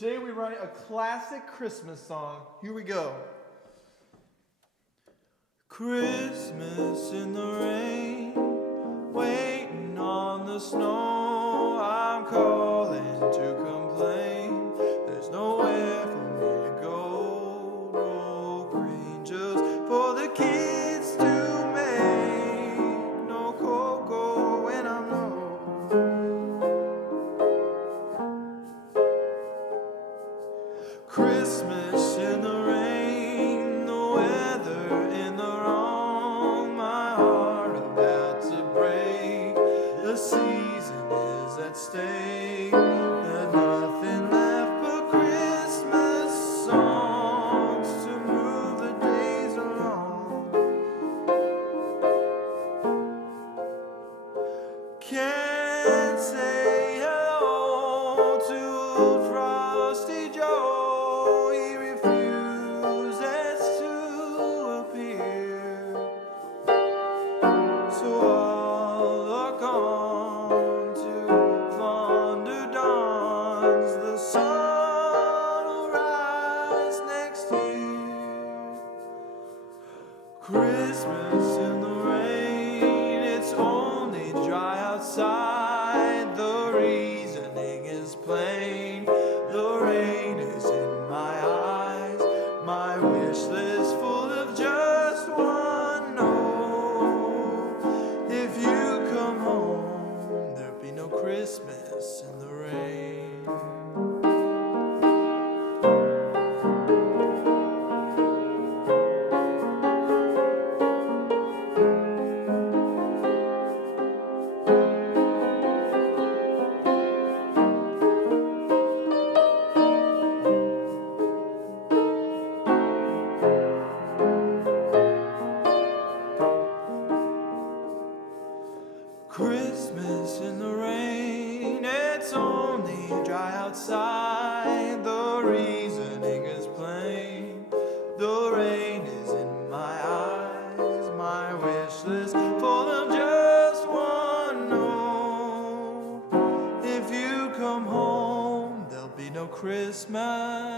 Today we write a classic Christmas song. Here we go. Christmas in the rain, waiting on the snow. I'm calling to complain. There's nowhere for me to go. No grain just for the kids to make. No cocoa when I'm low. Christmas in the rain, the weather in the wrong, my heart about to break. The season is at stake. There's nothing left but Christmas songs to move the days along. Can't say hello to old Frosty Joe. So I'll look on to fonder dawns. The sun will rise next year. Christmas in the rain, it's only dry outside. The reasoning is plain. The rain is in my eyes. My wish list full of just one note. If you come home, there'll be no Christmas in the rain. Christmas in the rain, it's only dry outside. The reasoning is plain. The rain is in my eyes. My wish list full of just one note. If you come home, there'll be no Christmas